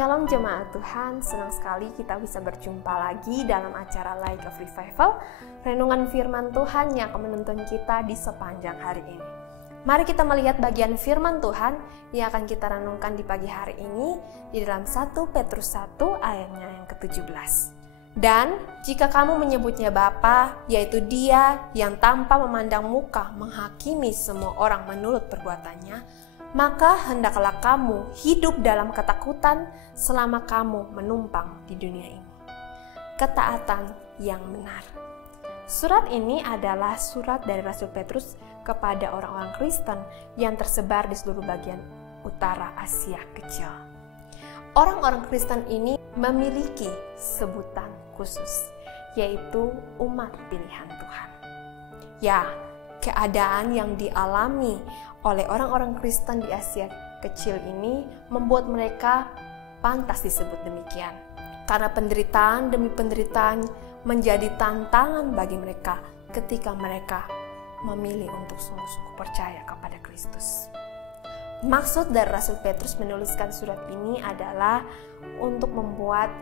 Shalom jemaat Tuhan, senang sekali kita bisa berjumpa lagi dalam acara Light of Revival, renungan firman Tuhan yang akan menuntun kita di sepanjang hari ini. Mari kita melihat bagian firman Tuhan yang akan kita renungkan di pagi hari ini di dalam 1 Petrus 1 ayatnya yang ke-17. Dan jika kamu menyebutnya Bapa, yaitu Dia yang tanpa memandang muka menghakimi semua orang menurut perbuatannya, maka hendaklah kamu hidup dalam ketakutan selama kamu menumpang di dunia ini. Ketaatan yang benar. Surat ini adalah surat dari Rasul Petrus kepada orang-orang Kristen yang tersebar di seluruh bagian utara Asia Kecil. Orang-orang Kristen ini memiliki sebutan khusus, yaitu umat pilihan Tuhan. Ya, keadaan yang dialami oleh orang-orang Kristen di Asia Kecil ini membuat mereka pantas disebut demikian. Karena penderitaan demi penderitaan menjadi tantangan bagi mereka ketika mereka memilih untuk sungguh-sungguh percaya kepada Kristus. Maksud dari Rasul Petrus menuliskan surat ini adalah untuk membuat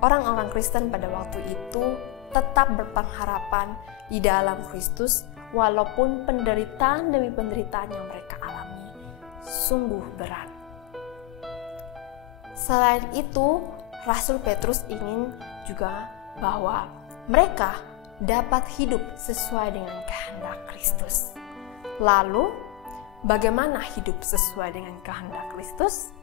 orang-orang Kristen pada waktu itu tetap berpengharapan di dalam Kristus, walaupun penderitaan demi penderitaan yang mereka alami sungguh berat. Selain itu, Rasul Petrus ingin juga bahwa mereka dapat hidup sesuai dengan kehendak Kristus. Lalu, bagaimana hidup sesuai dengan kehendak Kristus?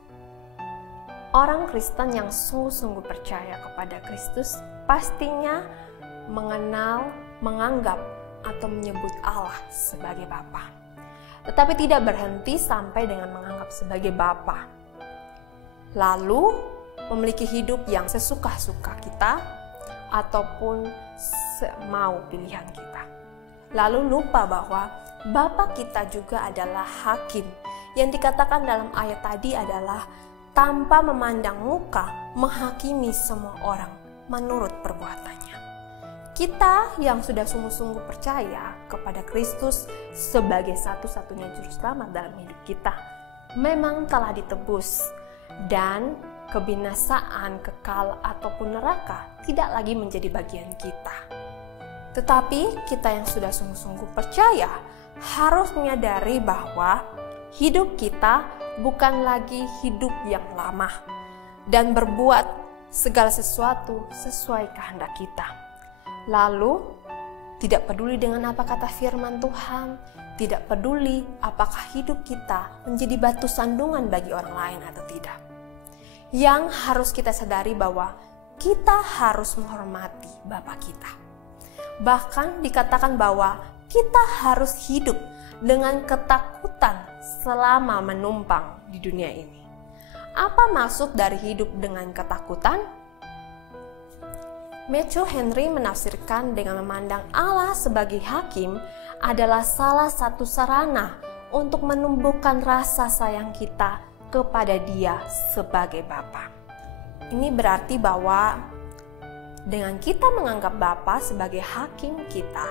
Orang Kristen yang sungguh-sungguh percaya kepada Kristus pastinya mengenal, menganggap, atau menyebut Allah sebagai Bapa. Tetapi tidak berhenti sampai dengan menganggap sebagai Bapa. Lalu memiliki hidup yang sesuka-suka kita ataupun semau pilihan kita. Lalu lupa bahwa Bapa kita juga adalah hakim. Yang dikatakan dalam ayat tadi adalah tanpa memandang muka menghakimi semua orang menurut perbuatannya. Kita yang sudah sungguh-sungguh percaya kepada Kristus sebagai satu-satunya juru selamat dalam hidup kita, memang telah ditebus dan kebinasaan, kekal ataupun neraka tidak lagi menjadi bagian kita. Tetapi kita yang sudah sungguh-sungguh percaya harus menyadari bahwa hidup kita bukan lagi hidup yang lama dan berbuat segala sesuatu sesuai kehendak kita. Lalu, tidak peduli dengan apa kata firman Tuhan, tidak peduli apakah hidup kita menjadi batu sandungan bagi orang lain atau tidak. Yang harus kita sadari bahwa kita harus menghormati Bapa kita. Bahkan dikatakan bahwa kita harus hidup dengan ketakutan selama menumpang di dunia ini. Apa maksud dari hidup dengan ketakutan? Matthew Henry menafsirkan dengan memandang Allah sebagai hakim adalah salah satu sarana untuk menumbuhkan rasa sayang kita kepada Dia sebagai Bapa. Ini berarti bahwa dengan kita menganggap Bapa sebagai hakim kita,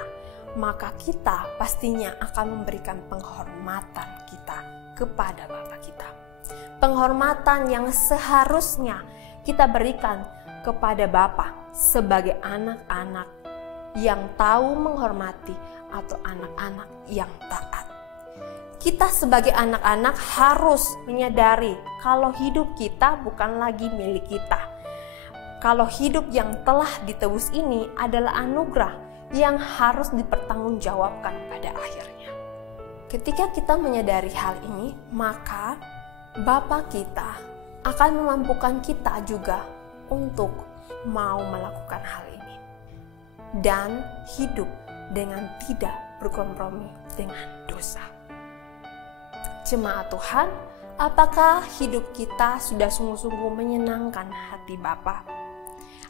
maka kita pastinya akan memberikan penghormatan kita kepada Bapa kita. Penghormatan yang seharusnya kita berikan kepada Bapa sebagai anak-anak yang tahu menghormati atau anak-anak yang taat. Kita sebagai anak-anak harus menyadari kalau hidup kita bukan lagi milik kita. Kalau hidup yang telah ditebus ini adalah anugerah yang harus dipertanggungjawabkan pada akhirnya. Ketika kita menyadari hal ini, maka Bapa kita akan memampukan kita juga untuk mau melakukan hal ini dan hidup dengan tidak berkompromi dengan dosa. Jemaat Tuhan, apakah hidup kita sudah sungguh-sungguh menyenangkan hati Bapa?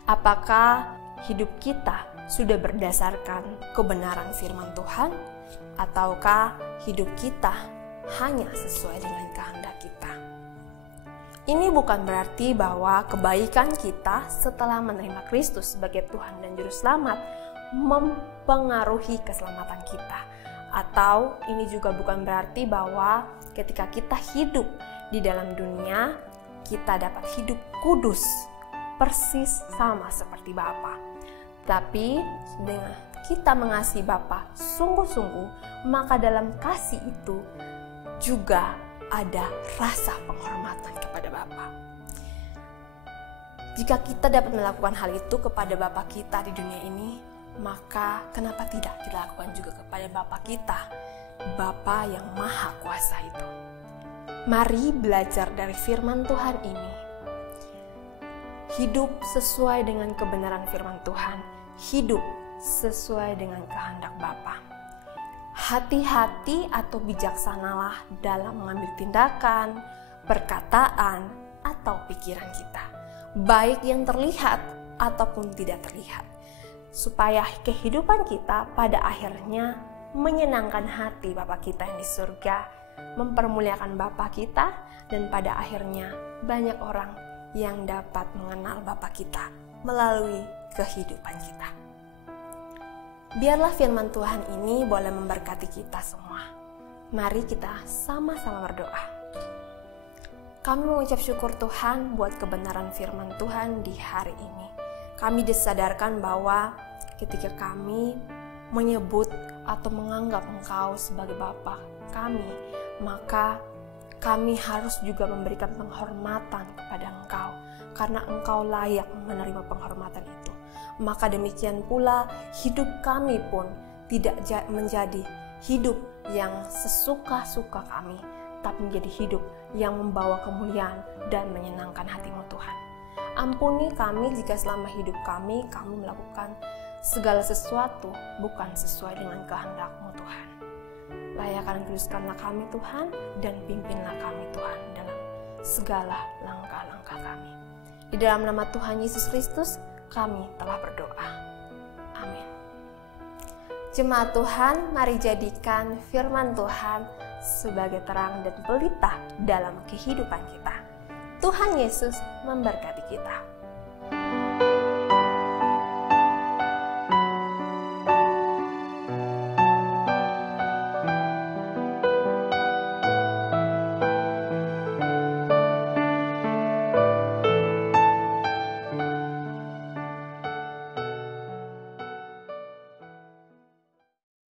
Apakah hidup kita sudah berdasarkan kebenaran firman Tuhan? Ataukah hidup kita hanya sesuai dengan kehendak kita? Ini bukan berarti bahwa kebaikan kita setelah menerima Kristus sebagai Tuhan dan Juru Selamat mempengaruhi keselamatan kita. Atau ini juga bukan berarti bahwa ketika kita hidup di dalam dunia, kita dapat hidup kudus, persis sama seperti Bapa. Tapi dengan kita mengasihi Bapa sungguh-sungguh, maka dalam kasih itu juga ada rasa penghormatan kepada Bapa. Jika kita dapat melakukan hal itu kepada Bapa kita di dunia ini, maka kenapa tidak dilakukan juga kepada Bapa kita, Bapa yang Maha Kuasa itu. Mari belajar dari firman Tuhan ini. Hidup sesuai dengan kebenaran firman Tuhan, hidup sesuai dengan kehendak Bapa. Hati-hati atau bijaksanalah dalam mengambil tindakan, perkataan, atau pikiran kita, baik yang terlihat ataupun tidak terlihat, supaya kehidupan kita pada akhirnya menyenangkan hati Bapa kita yang di surga, mempermuliakan Bapa kita, dan pada akhirnya banyak orang yang dapat mengenal Bapa kita melalui kehidupan kita. Biarlah firman Tuhan ini boleh memberkati kita semua. Mari kita sama-sama berdoa. Kami mengucap syukur Tuhan buat kebenaran firman Tuhan di hari ini. Kami disadarkan bahwa ketika kami menyebut atau menganggap Engkau sebagai Bapa kami, maka kami harus juga memberikan penghormatan kepada Engkau, karena Engkau layak menerima penghormatan itu. Maka demikian pula hidup kami pun tidak menjadi hidup yang sesuka-suka kami, tapi menjadi hidup yang membawa kemuliaan dan menyenangkan hati-Mu Tuhan. Ampuni kami jika selama hidup kami melakukan segala sesuatu bukan sesuai dengan kehendak-Mu Tuhan. Layakan kuduskanlah kami Tuhan, dan pimpinlah kami Tuhan dalam segala langkah-langkah kami. Di dalam nama Tuhan Yesus Kristus kami telah berdoa. Amin. Jemaat Tuhan, mari jadikan firman Tuhan sebagai terang dan pelita dalam kehidupan kita. Tuhan Yesus memberkati kita.